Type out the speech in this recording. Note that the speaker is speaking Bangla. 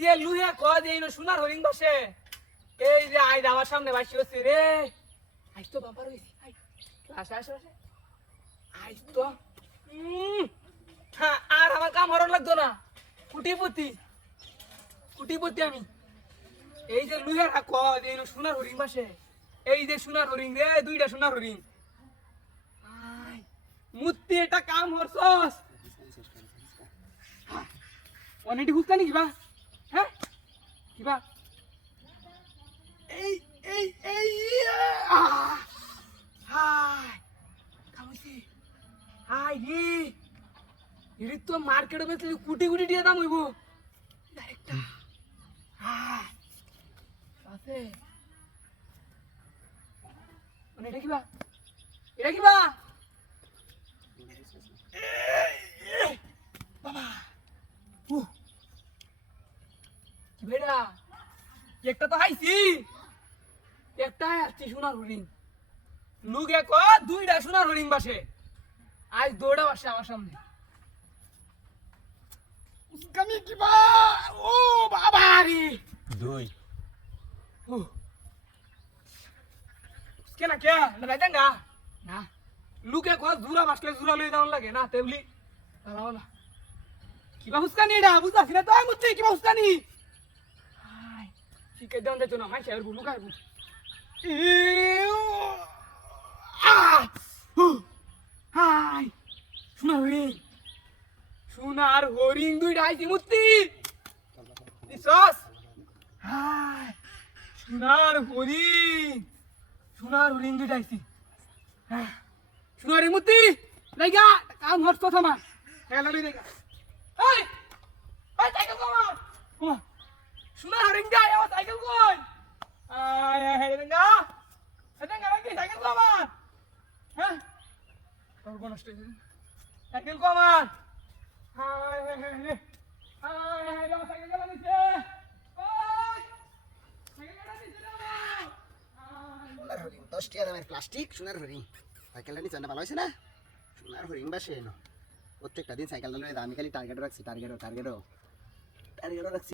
যে লুহে কদ এই সোনার হরিং বসে এই যে আই আমার সামনে বাসি হচ্ছে রে আইস তো বাম্পার হইছি আই আসে আসে আসে আইস তো হ্যাঁ আর আমার কাম হরণ লাগতো না কুটিপতি আমি এই যে লুহের কদ এই সোনার হরিং বসে এই যে সোনার হরিং রে দুইটা সোনার হরিং আই মুত্তি এটা কাম হরছস অনেকটি হুস্তানি কিবা হ্যাঁ কিবা এই এই এই হাই কামুছি হাই রে এর তো মার্কেটে বেচলে কোটি কোটি দিয়ে দাম হইব ডাইরেক্ট হাই আছে মানে এটা কিবা বাবা বেড়া একটা তো হাইছি একটা আসছি সোনার হরিণ লুকে ক দুইটা সোনার হরিণ বাসে আজ দৌড়া বাসে আমার সামনে উস্কানি কিবা ও বাবা রে দুই ও কেনা কে না দেঙ্গা না লুকে ক জুরা বাসলে জুরা লই দাও লাগে না তেবলি দাঁড়াও না কিবা উস্কানি এটা বুঝতাছি না তো আমি মুচ্ছি কিবা উস্কানি শিখে দেন দেখো না মাই শেয়ার গুলো গাইব হাই সোনার হরিং দুইটা আইছি মুত্তি দিছস হাই সোনার হরিং দুইটা আইছি সোনার মুত্তি লাইগা কাম হট কথা মা খেলা লই দেখা এই এই সাইকেল কমা কমা সোনার হরিং যায় আমার সাইকেল কই আয় হে দেঙ্গা নাকি সাইকেল কো আমার হ্যাঁ তোর কোন সাইকেল কো আমার হায় হে আমার সাইকেল গেল নিচে ওই সাইকেল গেল নিচে দাও সোনার হরিণ 10 টাকা দামের প্লাস্টিক সোনার হরিণ সাইকেলটা নিচে ভালো হয়েছে না সোনার হরিণ বাসে প্রত্যেকটা দিন সাইকেলটা লয়ে আমি খালি টার্গেট রাখছি টার্গেট রাখছি